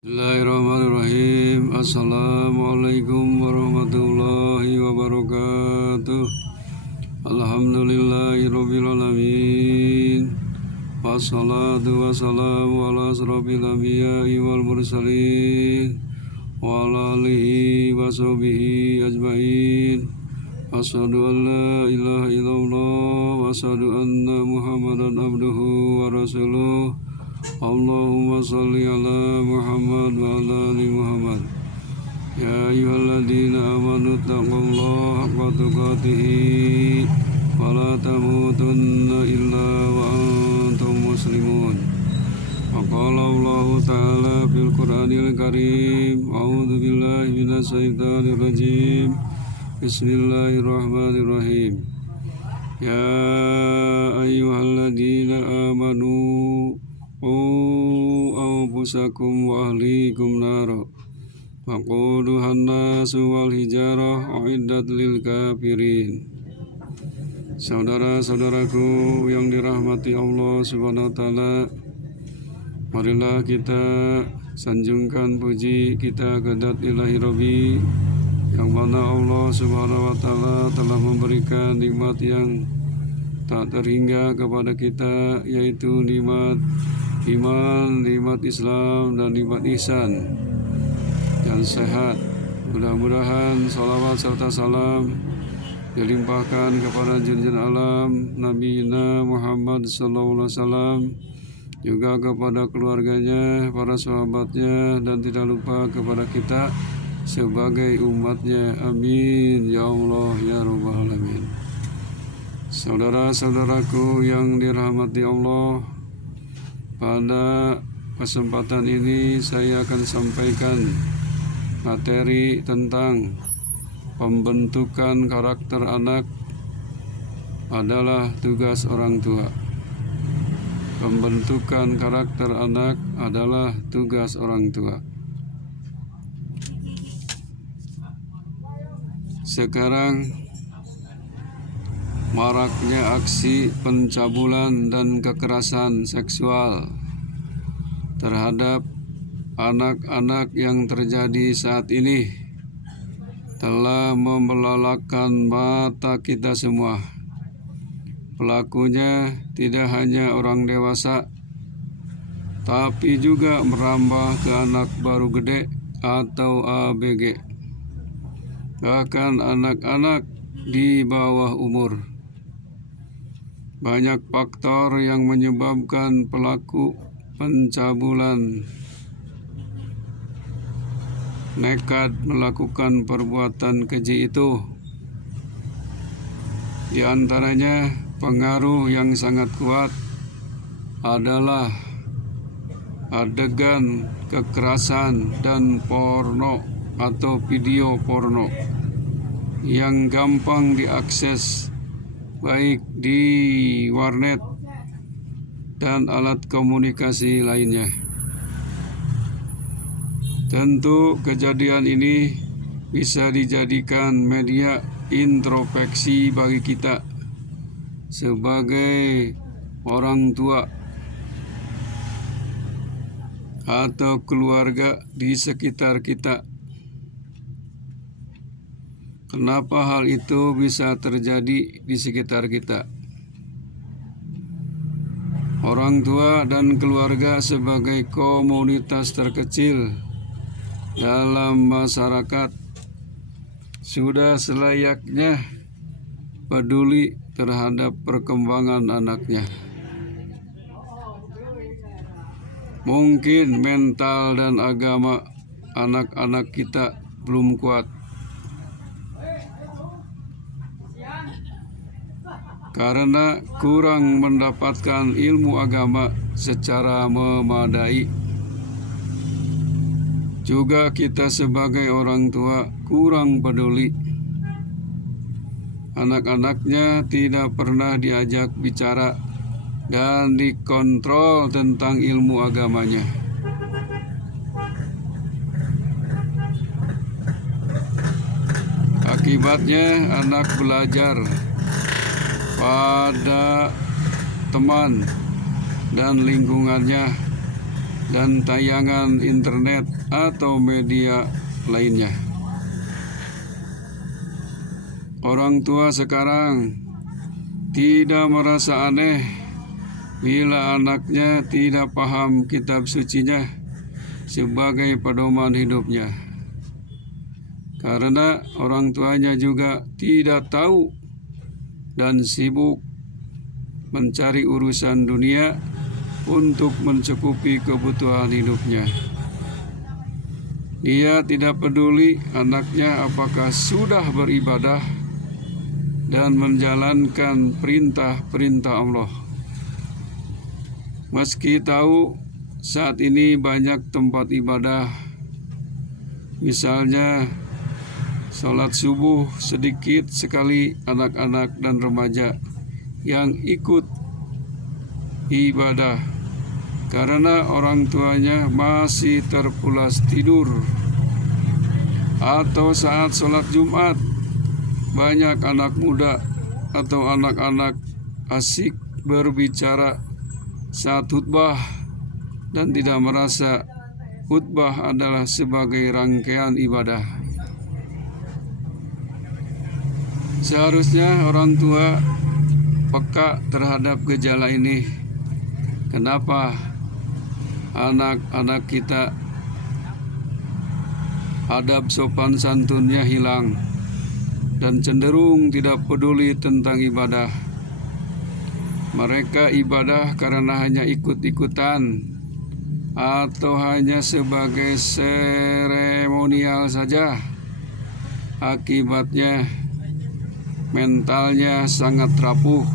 Bismillahirrahmanirrahim. Assalamualaikum warahmatullahi wabarakatuh. Alhamdulillahirabbil alamin. Wassalatu wassalamu ala asrofil anbiya'i wal mursalin wa ala alihi wa sahbihi ajmain. Asyhadu an la ilaha illallah wa asyhadu anna Muhammadan abduhu wa rasuluh. Allahumma salli ala Muhammad wa ala ali Muhammad. Ya ayyuhalladzina amanu taqullaha haqqa tuqatih wa la tamutunna illa wa antum muslimun. Qala Allah ta'ala fil Qur'anil Karim. A'udzu billahi minasy syaithanir rajim. Bismillahirrahmanirrahim. Ya ayyuhalladzina amanu anfusakum wa ahlikum naro waquduhan nasu wal hijarah uiddat lil kafirin. Saudara-saudaraku yang dirahmati Allah Subhanahu wa taala, marilah kita sanjungkan puji kita kepada Ilahi Rabbi, yang mana Allah Subhanahu wa taala telah memberikan nikmat yang tak terhingga kepada kita, yaitu nikmat iman, nikmat Islam, dan nikmat ihsan dan sehat. Mudah-mudahan salawat serta salam dilimpahkan kepada junjungan alam Nabi Muhammad SAW, juga kepada keluarganya, para sahabatnya, dan tidak lupa kepada kita sebagai umatnya. Amin ya Allah ya Rabbal alamin. Saudara-saudaraku yang dirahmati Allah, pada kesempatan ini saya akan sampaikan materi tentang pembentukan karakter anak adalah tugas orang tua. Pembentukan karakter anak adalah tugas orang tua. Sekarang maraknya aksi pencabulan dan kekerasan seksual terhadap anak-anak yang terjadi saat ini telah membelalakan mata kita semua. Pelakunya tidak hanya orang dewasa, tapi juga merambah ke anak baru gede atau ABG, bahkan anak-anak di bawah umur. Banyak faktor yang menyebabkan pelaku pencabulan nekat melakukan perbuatan keji itu. Di antaranya, pengaruh yang sangat kuat adalah adegan kekerasan dan porno atau video porno yang gampang diakses baik di warnet dan alat komunikasi lainnya. Tentu kejadian ini bisa dijadikan media introspeksi bagi kita sebagai orang tua atau keluarga di sekitar kita. Kenapa hal itu bisa terjadi di sekitar kita? Orang tua dan keluarga sebagai komunitas terkecil dalam masyarakat sudah selayaknya peduli terhadap perkembangan anaknya. Mungkin mental dan agama anak-anak kita belum kuat, karena kurang mendapatkan ilmu agama secara memadai. Juga kita sebagai orang tua kurang peduli. Anak-anaknya tidak pernah diajak bicara dan dikontrol tentang ilmu agamanya. Akibatnya anak belajar pada teman dan lingkungannya dan tayangan internet atau media lainnya. Orang tua sekarang tidak merasa aneh bila anaknya tidak paham kitab sucinya sebagai pedoman hidupnya, karena orang tuanya juga tidak tahu dan sibuk mencari urusan dunia untuk mencukupi kebutuhan hidupnya. Dia tidak peduli anaknya apakah sudah beribadah dan menjalankan perintah-perintah Allah. Meski tahu saat ini banyak tempat ibadah, misalnya sholat subuh, sedikit sekali anak-anak dan remaja yang ikut ibadah karena orang tuanya masih terpulas tidur. Atau saat sholat Jumat, banyak anak muda atau anak-anak asik berbicara saat khutbah dan tidak merasa khutbah adalah sebagai rangkaian ibadah. Seharusnya orang tua peka terhadap gejala ini. Kenapa anak-anak kita adab sopan santunnya hilang dan cenderung tidak peduli tentang ibadah? Mereka ibadah karena hanya ikut-ikutan atau hanya sebagai seremonial saja. Akibatnya mentalnya sangat rapuh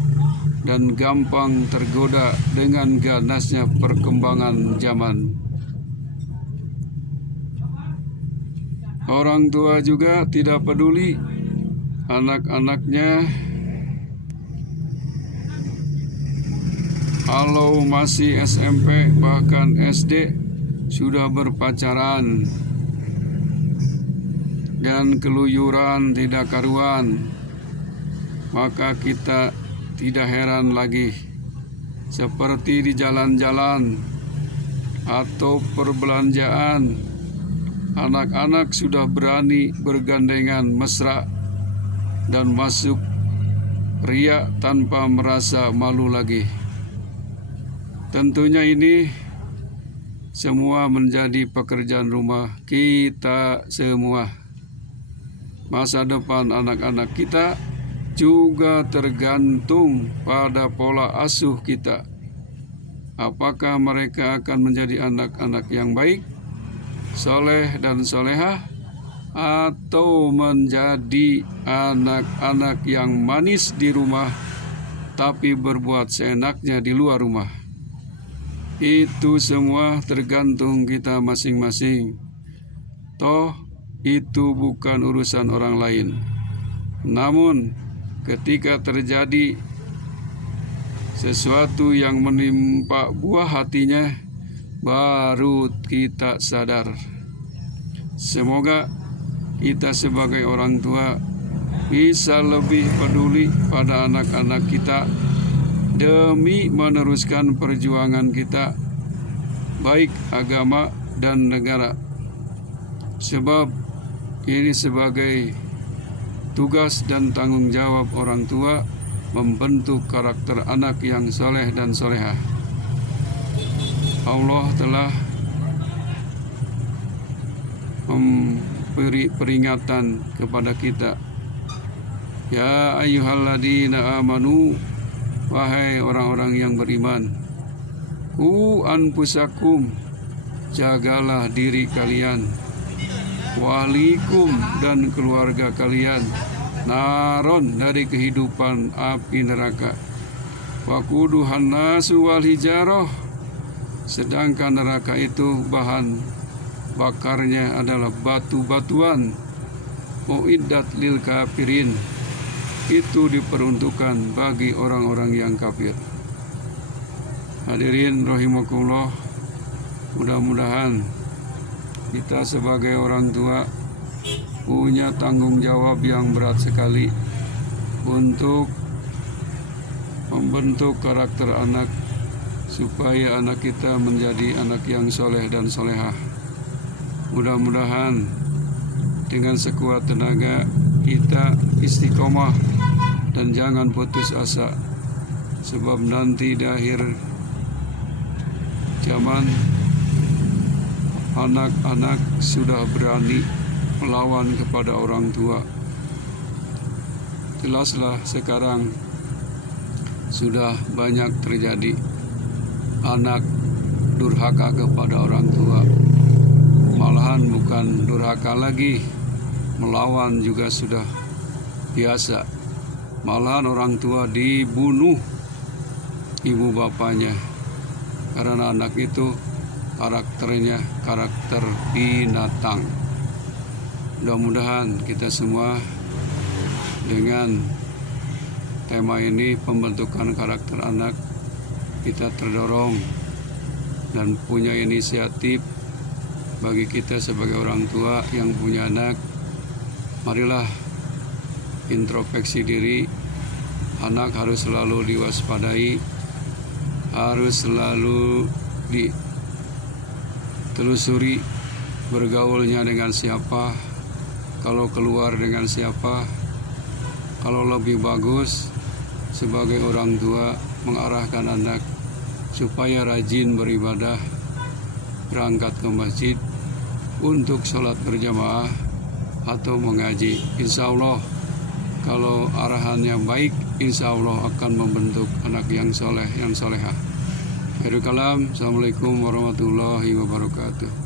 dan gampang tergoda dengan ganasnya perkembangan zaman. Orang tua juga tidak peduli anak-anaknya kalau masih SMP bahkan SD sudah berpacaran dan keluyuran tidak karuan. Maka kita tidak heran lagi seperti di jalan-jalan atau perbelanjaan, anak-anak sudah berani bergandengan mesra dan masuk ria tanpa merasa malu lagi. Tentunya ini semua menjadi pekerjaan rumah kita semua. Masa depan anak-anak kita juga tergantung pada pola asuh kita. Apakah mereka akan menjadi anak-anak yang baik, soleh dan solehah, atau menjadi anak-anak yang manis di rumah tapi berbuat seenaknya di luar rumah? Itu semua tergantung kita masing-masing. Toh itu bukan urusan orang lain. Namun ketika terjadi sesuatu yang menimpa buah hatinya, baru kita sadar. Semoga kita sebagai orang tua bisa lebih peduli pada anak-anak kita demi meneruskan perjuangan kita, baik agama dan negara. Sebab ini sebagai tugas dan tanggung jawab orang tua membentuk karakter anak yang soleh dan solehah. Allah telah memberi peringatan kepada kita. Ya ayyuhalladzina amanu, wahai orang-orang yang beriman, ku anfusakum, jagalah diri kalian, walikum dan keluarga kalian, naron dari kehidupan api neraka, waquduhan nasu wal hijaroh, sedangkan neraka itu bahan bakarnya adalah batu-batuan, muiddat lil kafirin, itu diperuntukkan bagi orang-orang yang kafir. Hadirin rahimakumullah, mudah-mudahan kita sebagai orang tua punya tanggung jawab yang berat sekali untuk membentuk karakter anak supaya anak kita menjadi anak yang soleh dan solehah. Mudah-mudahan dengan sekuat tenaga kita istiqomah dan jangan putus asa, sebab nanti di akhir zaman anak-anak sudah berani melawan kepada orang tua. Jelaslah sekarang sudah banyak terjadi anak durhaka kepada orang tua. Malahan bukan durhaka lagi, melawan juga sudah biasa. Malahan orang tua dibunuh ibu bapaknya karena anak itu karakternya karakter binatang. Mudah-mudahan kita semua dengan tema ini, pembentukan karakter anak, kita terdorong dan punya inisiatif. Bagi kita sebagai orang tua yang punya anak, marilah introspeksi diri. Anak harus selalu diwaspadai, harus selalu ditelusuri bergaulnya dengan siapa, kalau keluar dengan siapa. Kalau lebih bagus sebagai orang tua mengarahkan anak supaya rajin beribadah, berangkat ke masjid untuk sholat berjamaah atau mengaji. Insya Allah kalau arahannya baik, insya Allah akan membentuk anak yang soleh, yang solehah. Akhirul kalam, Assalamualaikum warahmatullahi wabarakatuh.